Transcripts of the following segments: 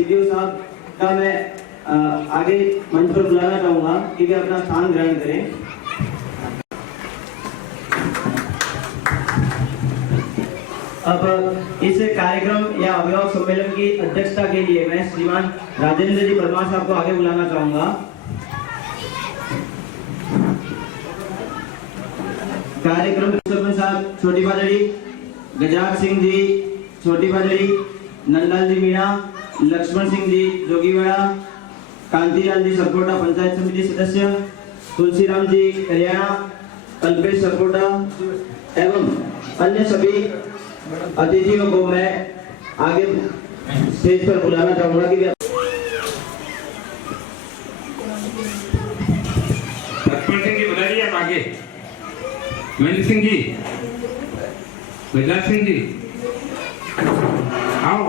CDO साहब का मैं आगे मंच पर बुलाना चाहूंगा कि वे अपना स्थान ग्रहण करें। अब इस कार्यक्रम या अभिभावक सम्मेलन की अध्यक्षता के लिए मैं श्रीमान राजेंद्र जी परमार साहब को आगे बुलाना चाहूंगा। कार्यक्रम सरपंच साहब छोटी बाजड़ी, गजराज सिंह जी छोटी बाजड़ी, नंदलाल जी मीणा, लक्ष्मण सिंह जी जोगीवाड़ा, कांतिलाल जी सरकोटा पंचायत समिति सदस्य, तुलसीराम जी हरियाणा, अल्पेश सरकोटा एवं अन्य सभी अतिथियों को मैं आगे स्टेज पर बुलाना चाहूंगा कि लक्ष्मण सिंह जी बुलाइए आप आगे, महेंद्र सिंह जी, गजराज सिंह जी आओ,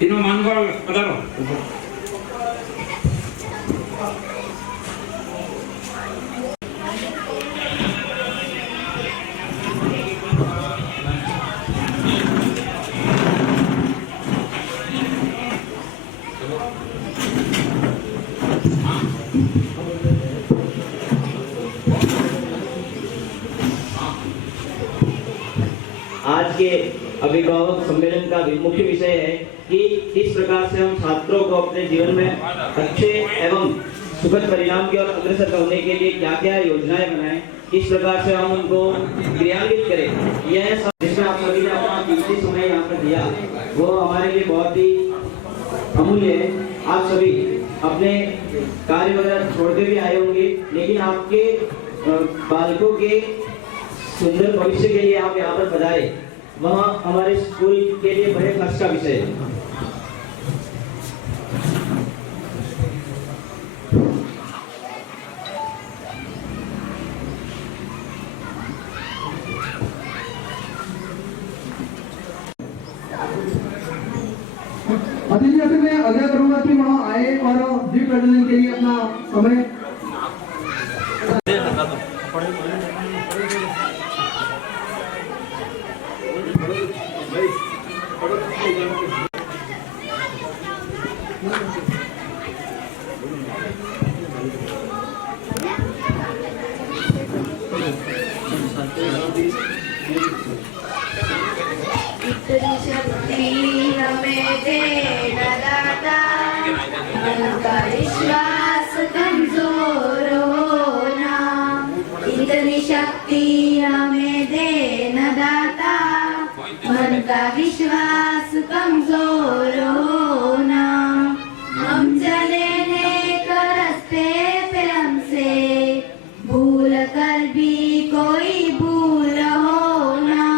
तीनों मानव पधारो। आज के अभिभावक सम्मेलन का मुख्य विषय है कि किस प्रकार से हम छात्रों को अपने जीवन में अच्छे एवं सुखद परिणाम की ओर अग्रसर करने के लिए क्या क्या योजनाएं बनाएं, किस प्रकार से हम उनको क्रियान्वित करें। यह सब जिसमें आप सभी ने अपना कीमती समय यहाँ पर दिया वो हमारे लिए बहुत ही अमूल्य है। आप सभी अपने कार्य वगैरह छोड़ते भी आए होंगे, लेकिन आपके बालकों के सुंदर भविष्य के लिए आप यहाँ पर बधाई, वहाँ हमारे स्कूल के लिए बड़े खर्च का विषय है। अतिथि से मैं आग्रह करूंगा कि वहाँ आए और दीप प्रज्वलन के लिए अपना समय इतनी शक्ति हमें दे दाता, उनका विश्वास कमजोर होना। इतनी शक्ति हमें दे न दाता, मन का विश्वास कमजोर होना। हम चले नेक रास्ते पे हमसे भूल कर भी कोई भूल होना।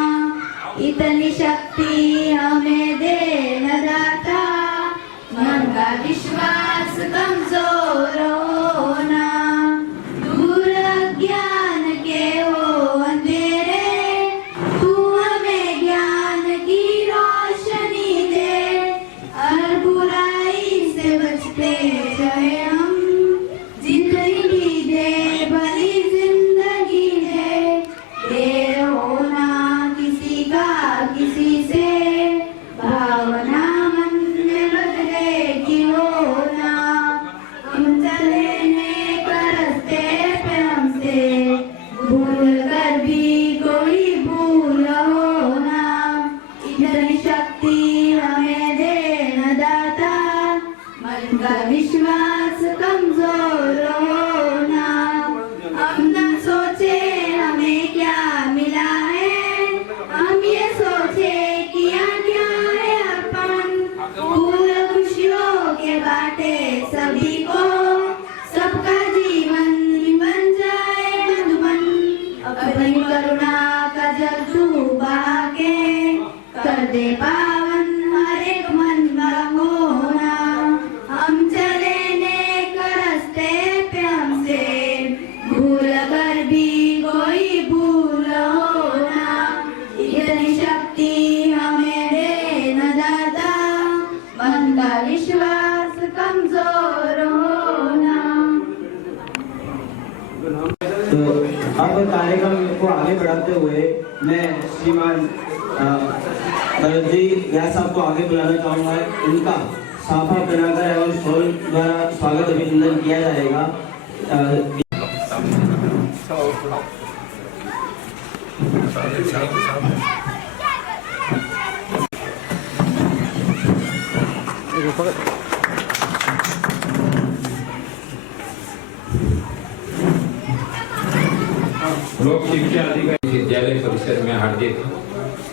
इतनी शक्ति हमें दे न दाता, मन का विश्वास कमजोर होना। दूर अज्ञान के हो अंधेरे, तू हमें ज्ञान की रोशनी दे। हर बुराई से बचते रहे हम, जिंदगी दे भली जिंदगी दे। देर होना किसी का किसी से, भावना मन में बदले की होना। हम चले नेक रास्ते पे हमसे भूल कर भी कोई भूल होना। इतनी शक्ति हमें दे न दाता, मन का विश्वास कमजोर होना। हम न सोचे हमें क्या मिला है, हम ये सोचे किया क्या है अपन। फूल खुशियों के बाटे सभी को, सबका जीवन बन जाए मधुबन। अपनी करुणा का जल तू बहा के, कर दे पावन हर एक मन होना। हम चले नेक रास्ते पे हमसे भूल कर भी कोई भूल होना। इतनी शक्ति हमें दे न दाता, मन का विश्वास कमजोर होना। तो अब कार्यक्रम को आगे बढ़ाते हुए मैं श्रीमान जी व्यास साहब को आगे बुलाना चाहूंगा। उनका साफा पहनाकर एवं शॉल द्वारा स्वागत अभिनंदन किया जाएगा। लोक शिक्षा अधिकारी विद्यालय परिषद में हार्दिक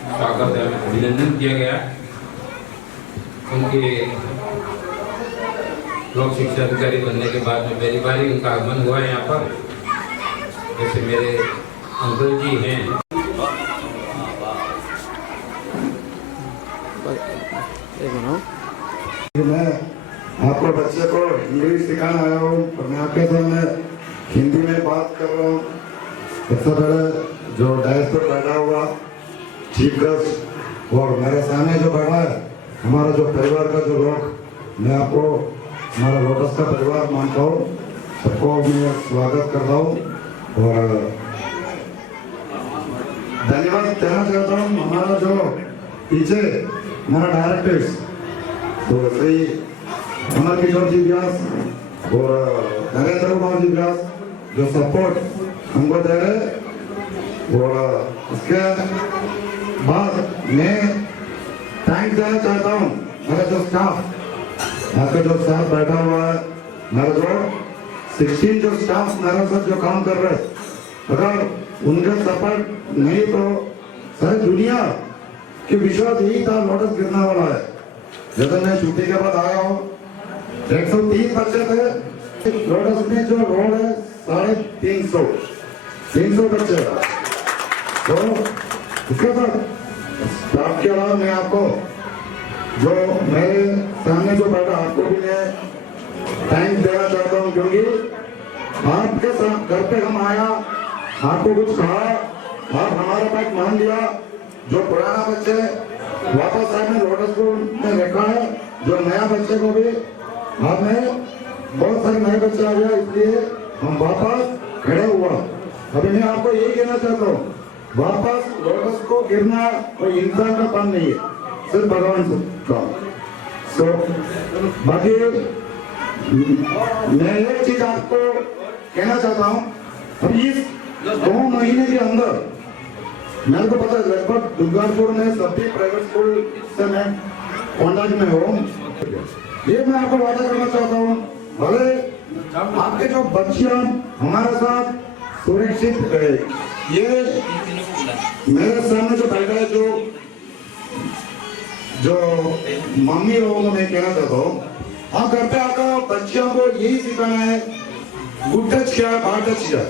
स्वागत एवं अभिनंदन किया गया। उनके लोक शिक्षा अधिकारी बनने के बाद में पहली बार ही उनका आगमन हुआ है यहाँ पर। जैसे मेरे अंकल जी हैं, मैं आपको बच्चे को इंग्लिश सिखाना आया हूँ और मैं आपके सामने हिंदी में बात कर रहा हूँ। सबसे पहले जो डायस पर बैठा हुआ चीफ गेस्ट और मेरे सामने जो बैठा है हमारा जो परिवार का जो लोग, मैं आपको हमारा लोटस का परिवार मानता हूँ, सबको मैं स्वागत करता हूँ और धन्यवाद देना चाहता हूँ। हमारा जो पीछे हमारा डायरेक्टर्स तो श्री अमर किशोर जी व्यास और नरेंद्र कुमार जी व्यास जो सपोर्ट हमको दे रहे, और उसके बाद मैं थैंक देना चाहता हूँ मेरा जो स्टाफ यहाँ का जो स्टाफ बैठा हुआ है, मेरा जो 16 जो स्टाफ मेरा सब जो काम कर रहे, अगर उनका सपोर्ट नहीं तो सारी दुनिया की विश्वास यही था लोटस गिरने वाला है। जब मैं छुट्टी के बाद आया हूँ 103 बच्चे थे लोटस में, जो रोड है 350 बच्चे। तो उसके बाद स्टाफ के अलावा मैं आपको जो मेरे सामने जो बैठा आपको भी मैं थैंक देना चाहता हूँ, क्योंकि आपके घर पे हम आया, आपको कुछ कहा, आप हमारा बात मान लिया। जो पुराना बच्चे वापस आपने लोटस को में रखा है, जो नया बच्चे को भी आपने बहुत सारे नए बच्चे आ गया, इसलिए हम वापस खड़े हुआ। अभी मैं आपको यही कहना चाहता हूँ, वापस लोटस को गिरना और इंसान का काम नहीं है, सिर्फ भगवान का। सो बाकी मैं एक चीज आपको कहना चाहता हूँ, अभी इस 2 महीने के अंदर मेरे को पता है लगभग दुर्गापुर में सभी प्राइवेट स्कूल से मैं कॉन्टेक्ट में हूँ। ये मैं आपको वादा करना चाहता हूँ, भले आपके जो बच्चियां हमारे साथ सुरक्षित रहे। ये मेरे सामने जो बैठा है, जो मम्मी लोगों को मैं कहना चाहता हूँ, हाँ घर पे आकर बच्चियों को यही सिखाना है, गुड टच क्या है, बैड टच क्या है।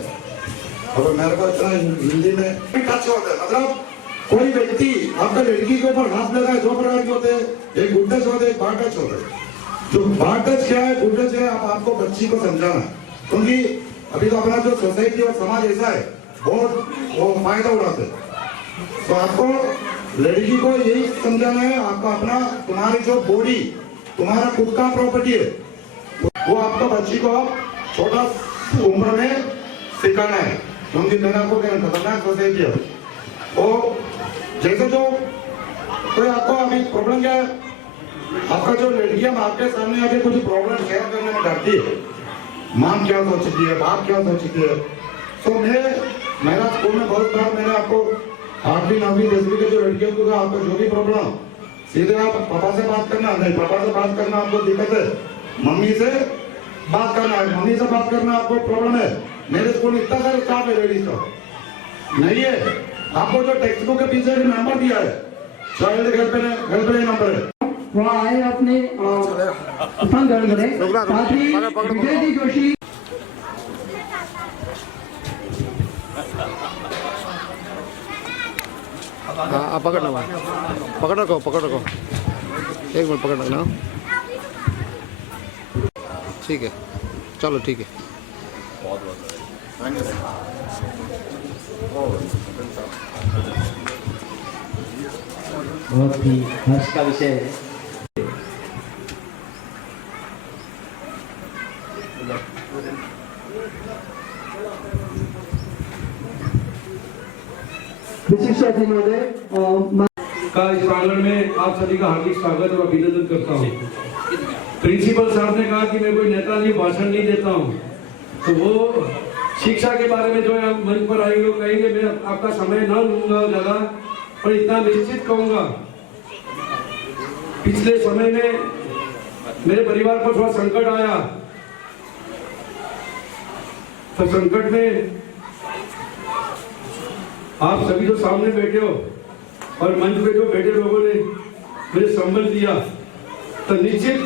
और मेरे को इतना हिंदी में टच होता है, मतलब कोई व्यक्ति आपका लड़की के ऊपर हाथ लगा है, 2 प्रकार के होते हैं, एक गुड टच होता है, एक बैड टच होता है। जो बैड टच क्या है, गुड टच है, आपको बच्ची को समझाना है, क्योंकि अभी तो अपना जो सोसाइटी और समाज ऐसा है, बहुत वो फायदा उड़ाते हैं। तो आपको लड़की को यही समझाना है, आपका अपना तुम्हारी जो बॉडी तुम्हारा खुद का प्रॉपर्टी है, वो आपका बच्ची को आप छोटा उम्र में सिखाना है, क्योंकि मैंने आपको खतरनाक सोसाइटी है। तो जैसे जो तो आपको अभी प्रॉब्लम क्या है, आपका जो लड़कियां आपके सामने आके कुछ प्रॉब्लम शेयर करने में डरती है, माँ क्या सोचती है, बाप क्या सोचती है। तो मेरा स्कूल में बहुत बार मैंने आपको 8वीं 9वीं 10वीं के जो लड़कियों को कहा, आपको जो भी प्रॉब्लम सीधे आप पापा से बात करना, नहीं पापा से बात करना आपको दिक्कत है, मम्मी से बात करना है, मम्मी से बात करना आपको प्रॉब्लम है। मेरे स्कूल में इतना सारे स्टाफ है लेडीज का नहीं है, आपको जो टेक्स्ट बुक के पीछे नंबर दिया है, चाइल्ड हेल्पलाइन नंबर है, वहाँ आए अपने स्थान ग्रहण करें। साथ ही विजय जी जोशी हाँ पकड़ रखो 1 मिनट पकड़ रखना। ठीक है, चलो ठीक है। बहुत ही हर्ष का विषय है। विशिष्ट अतिथि महोदय का इस प्रांगण में आप सभी का हार्दिक स्वागत और अभिनंदन करता हूँ। प्रिंसिपल साहब ने कहा कि मैं कोई नेता जी भाषण नहीं देता हूँ, तो वो शिक्षा के बारे में जो है मंच पर आए लोग कहेंगे, मैं आपका समय ना लूंगा ज़्यादा, पर इतना निश्चित कहूँगा, पिछले समय में मेरे परिवार पर थोड़ा संकट आया, तो संकट में आप सभी जो सामने बैठे हो और मंच पे जो बैठे लोगों ने मुझे संबल दिया, तो निश्चित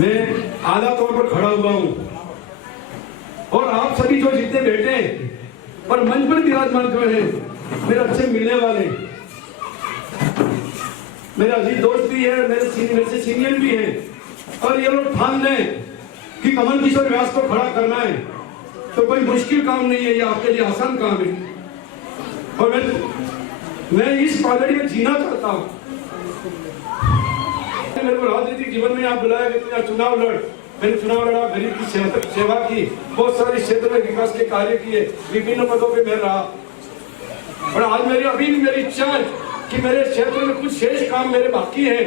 मैं आधा तौर पर खड़ा हुआ हूं। और आप सभी जो जितने बैठे और मंच पर विराजमान जो है मेरे अच्छे मिलने वाले, मेरे अजीज दोस्त भी है, मेरे से सीनियर भी है, और ये लोग ठान लें कि कमल किशोर व्यास को खड़ा करना है तो कोई मुश्किल काम नहीं है, ये आपके लिए आसान काम है। और मैं इस पगड़ी में जीना चाहता हूँ। मेरे को राजनीतिक जीवन में आप बुलाया कि चुनाव लड़, मैंने चुनाव लड़ा, गरीब की सेवा की, बहुत सारे क्षेत्र में विकास के कार्य किए, विभिन्न पदों पे मैं रहा। और आज अभी भी मेरी इच्छा है कि मेरे क्षेत्र में कुछ शेष काम मेरे बाकी है,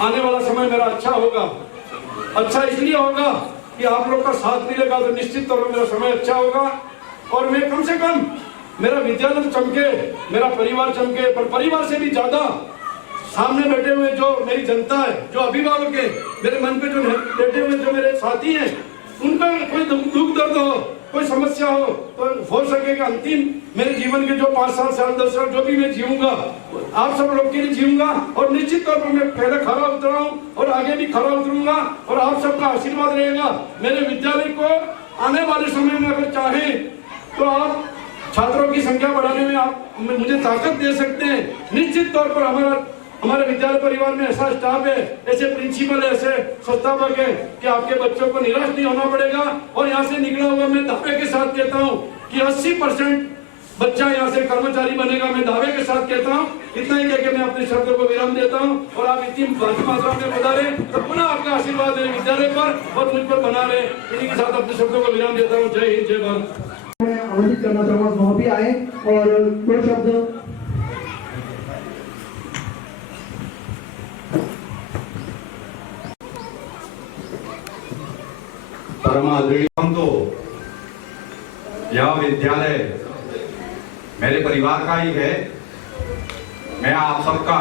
आने वाला समय मेरा अच्छा होगा। अच्छा इसलिए होगा कि आप लोग का साथ मिलेगा तो निश्चित तौर पर मेरा समय अच्छा होगा, और मैं कम से कम मेरा विद्यालय चमके, मेरा परिवार चमके, पर परिवार से भी ज्यादा सामने बैठे हुए जो मेरी जनता है, जो अभिभावक है, मेरे मन पे जो बैठे हुए जो मेरे साथी हैं, उनका कोई दुख दर्द हो, कोई समस्या हो सके कि अंतिम मेरे जीवन के जो 5 साल 10 साल जो भी मैं जीऊंगा, आप सब लोग के लिए जीऊंगा। और निश्चित तौर पर मैं पहले खरा उतरा हूँ और आगे भी खरा उतरूंगा, और आप सबका आशीर्वाद रहेगा। मेरे विद्यालय को आने वाले समय में अगर चाहे तो आप छात्रों की संख्या बढ़ाने में आप मुझे ताकत दे सकते हैं। निश्चित तौर पर हमारे विद्यालय परिवार में ऐसा स्टाफ है, ऐसे प्रिंसिपल है, ऐसे संस्थापक है कि आपके बच्चों को निराश नहीं होना पड़ेगा। और यहाँ से निकला हुआ मैं दावे के साथ कहता हूँ कि 80% बच्चा यहाँ से कर्मचारी बनेगा, मैं दावे के साथ कहता हूँ। इतना ही कहकर मैं अपने शब्दों को विराम देता हूँ, और आप इतनी भारी मात्रा में बता रहे तो पुनः आपका आशीर्वाद है विद्यालय पर और मुझ पर बना रहे। इन्हीं के साथ अपने शब्दों को विराम देता हूँ। जय हिंद, जय भारत। मैं आमंत्रित करना चाहूँगा वहाँ भी आए और 2 शब्द परम आदरणीय। तो यह विद्यालय मेरे परिवार का ही है। मैं आप सबका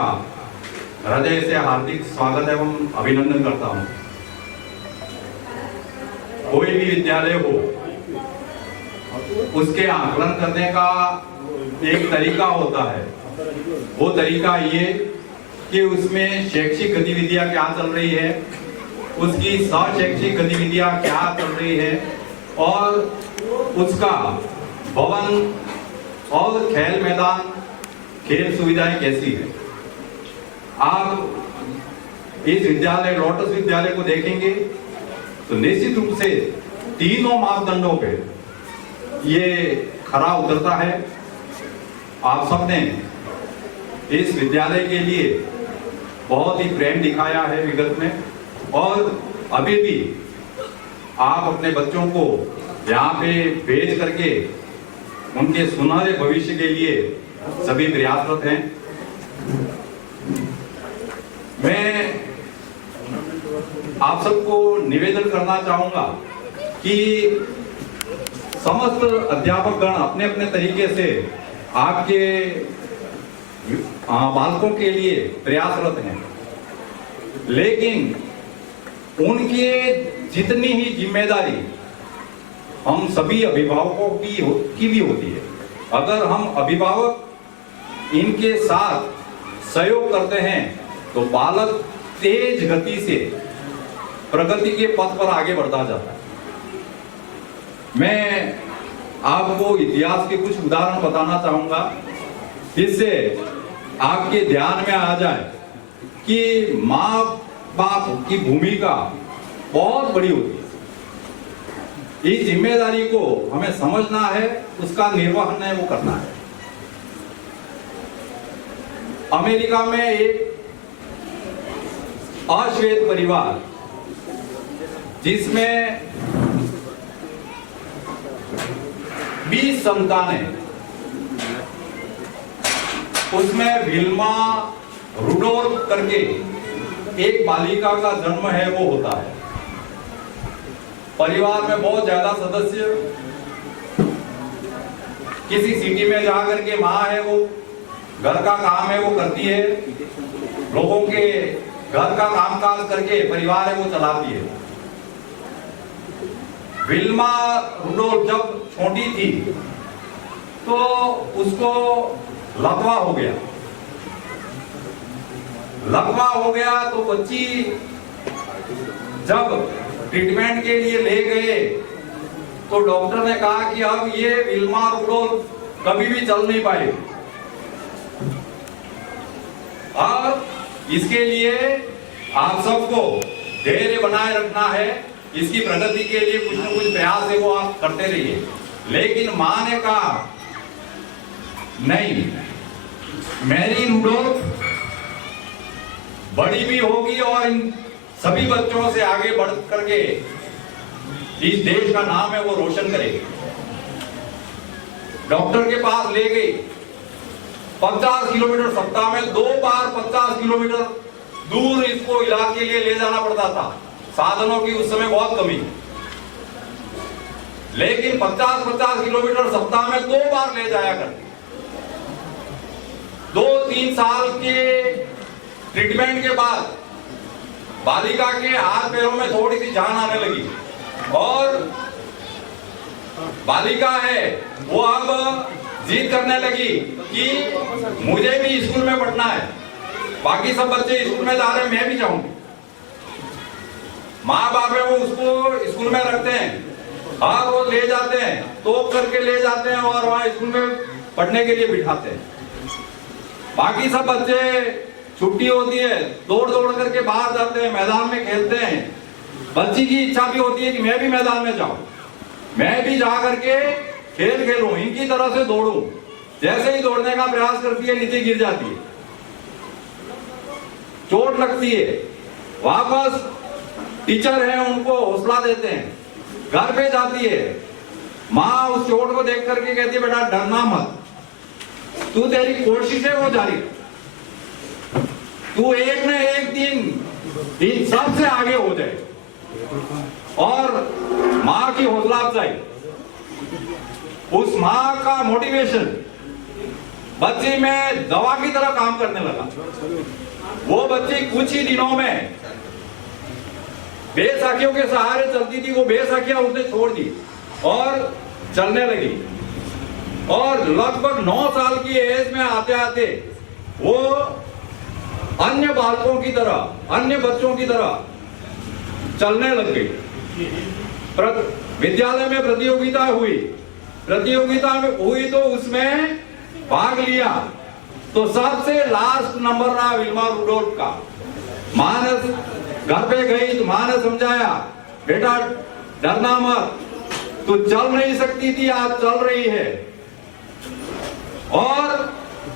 हृदय से हार्दिक स्वागत एवं अभिनंदन करता हूं। कोई भी विद्यालय हो, उसके आकलन करने का एक तरीका होता है। वो तरीका ये कि उसमें शैक्षिक गतिविधियां क्या चल रही है, उसकी शैक्षिक गतिविधियां क्या चल रही है, और उसका भवन और खेल मैदान, खेल सुविधाएं कैसी है। आप इस विद्यालय लोटस विद्यालय को देखेंगे तो निश्चित रूप से तीनों मापदंडों पे ये खरा उतरता है। आप सबने इस विद्यालय के लिए बहुत ही प्रेम दिखाया है विगत में, और अभी भी आप अपने बच्चों को यहाँ पे भेज करके उनके सुनहरे भविष्य के लिए सभी प्रयासरत हैं। मैं आप सबको निवेदन करना चाहूंगा कि समस्त अध्यापक गण अपने अपने तरीके से आपके बालकों के लिए प्रयासरत हैं, लेकिन उनकी जितनी ही जिम्मेदारी हम सभी अभिभावकों की भी होती है। अगर हम अभिभावक इनके साथ सहयोग करते हैं तो बालक तेज गति से प्रगति के पथ पर आगे बढ़ता जाता है। मैं आपको इतिहास के कुछ उदाहरण बताना चाहूंगा, जिससे आपके ध्यान में आ जाए कि माँ बाप की भूमिका बहुत बड़ी होती है। इस जिम्मेदारी को हमें समझना है, उसका निर्वहन है वो करना है। अमेरिका में एक अश्वेत परिवार, जिसमें 20 संतानें, उसमें विल्मा रुडोल्फ करके एक बालिका का जन्म है वो होता है। परिवार में बहुत ज्यादा सदस्य, किसी सिटी में जाकर के माँ है वो घर का काम है वो करती है, लोगों के घर का कामकाज करके परिवार है वो चलाती है। विल्मा रुडोल्फ जब छोटी थी तो उसको लकवा हो गया। लकवा हो गया तो बच्ची जब ट्रीटमेंट के लिए ले गए तो डॉक्टर ने कहा कि अब ये विल्मा रुडोल्फ कभी भी चल नहीं पाए और इसके लिए आप सबको धैर्य बनाए रखना है। इसकी प्रगति के लिए कुछ न कुछ प्रयास है वो आप करते रहिए। लेकिन मां ने कहा नहीं, मेरी रुडोल्फ बड़ी भी होगी और इन सभी बच्चों से आगे बढ़ करके इस देश का नाम है वो रोशन करेगी। डॉक्टर के पास ले गई, 50 किलोमीटर सप्ताह में 2 बार 50 किलोमीटर दूर इसको इलाज के लिए ले जाना पड़ता था। साधनों की उस समय बहुत कमी, लेकिन 50-50 किलोमीटर सप्ताह में 2 बार ले जाया करती। 2-3 साल के ट्रीटमेंट के बाद बालिका के हाथ पैरों में थोड़ी सी जान आने लगी और बालिका है वो अब जिद करने लगी कि मुझे भी स्कूल में पढ़ना है, बाकी सब बच्चे स्कूल में जा रहे हैं, मैं भी जाऊंगी। माँ बाप है वो उसको स्कूल में रखते हैं और वो ले जाते हैं, तोप करके ले जाते हैं और वहां स्कूल में पढ़ने के लिए बिठाते हैं। बाकी सब बच्चे छुट्टी होती है दौड़ दौड़ करके बाहर जाते हैं, मैदान में खेलते हैं। बच्ची की इच्छा भी होती है कि मैं भी मैदान में जाऊं, मैं भी जा करके खेल खेलूं, इनकी तरह से दौड़ूं। जैसे ही दौड़ने का प्रयास करती है नीचे गिर जाती है, चोट लगती है। वापस टीचर है उनको हौसला देते हैं, घर पे जाती है। माँ उस चोट को देख करके कहती है बेटा डरना मत, तू तेरी कोशिश है वो जारी, तू एक न एक दिन इन सबसे आगे हो जाए। और माँ की हौसला अफजाई, उस माँ का मोटिवेशन बच्ची में दवा की तरह काम करने लगा। वो बच्ची कुछ ही दिनों में बेसाखियों के सहारे चलती थी, वो बेसाखियां उसने छोड़ दी और चलने लगी। और लगभग 9 साल की एज में आते आते वो अन्य बालकों की तरह, अन्य बच्चों की तरह चलने लग गई। विद्यालय में प्रतियोगिता हुई, प्रतियोगिता में हुई तो उसमें भाग लिया तो सबसे लास्ट नंबर रहा विल्मा रुडोल्फ का। मां ने घर पे गई तो मां ने समझाया बेटा डरना मत, तू चल नहीं सकती थी आज चल रही है और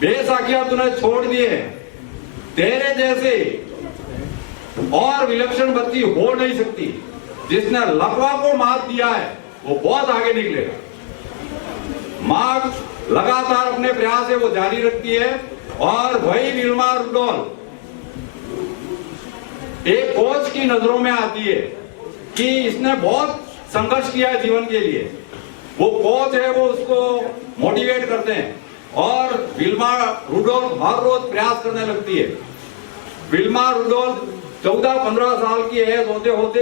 बेसाखियां तूने छोड़ दी है। तेरे जैसे और विलक्षण बच्ची हो नहीं सकती। जिसने लकवा को मात दिया है वो बहुत आगे निकलेगा। मां लगातार अपने प्रयास है वो जारी रखती है और वही विल्मा रुडोल्फ एक कोच की नजरों में आती है कि इसने बहुत संघर्ष किया है जीवन के लिए। वो कोच है वो उसको मोटिवेट करते हैं और विल्मा रुडोल्फ हर रोज प्रयास करने लगती है। विल्मा रुडोल्फ 14-15 साल की एज होते होते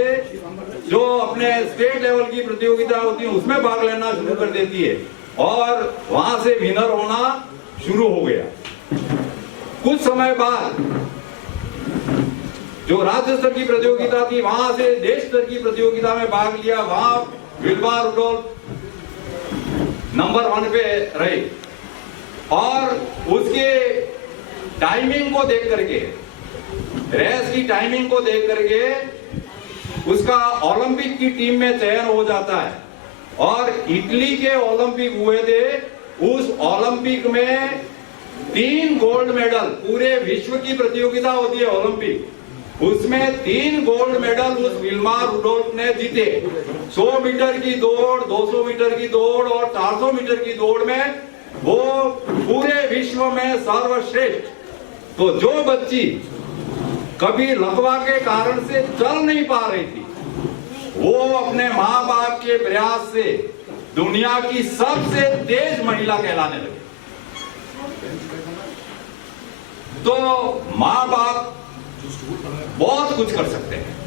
जो अपने स्टेट लेवल की प्रतियोगिता होती है उसमें भाग लेना शुरू कर देती है और वहां से विनर होना शुरू हो गया। कुछ समय बाद जो राज्य स्तर की प्रतियोगिता थी वहां से देश स्तर की प्रतियोगिता में भाग लिया। वहां विल्मा रुडोल्फ नंबर 1 पे रहे और उसके टाइमिंग को देख करके, रेस की टाइमिंग को देख करके उसका ओलंपिक की टीम में चयन हो जाता है और इटली के ओलंपिक हुए थे। उस ओलंपिक में 3 गोल्ड मेडल, पूरे विश्व की प्रतियोगिता होती है ओलंपिक, उसमें 3 गोल्ड मेडल उस विल्मा रुडोल्फ ने जीते। 100 मीटर की दौड़, 200 मीटर की दौड़ और 400 मीटर की दौड़ में वो पूरे विश्व में सर्वश्रेष्ठ। तो जो बच्ची कभी लकवा के कारण से चल नहीं पा रही थी, वो अपने माँ बाप के प्रयास से दुनिया की सबसे तेज महिला कहलाने लगी। तो माँ बाप बहुत कुछ कर सकते हैं।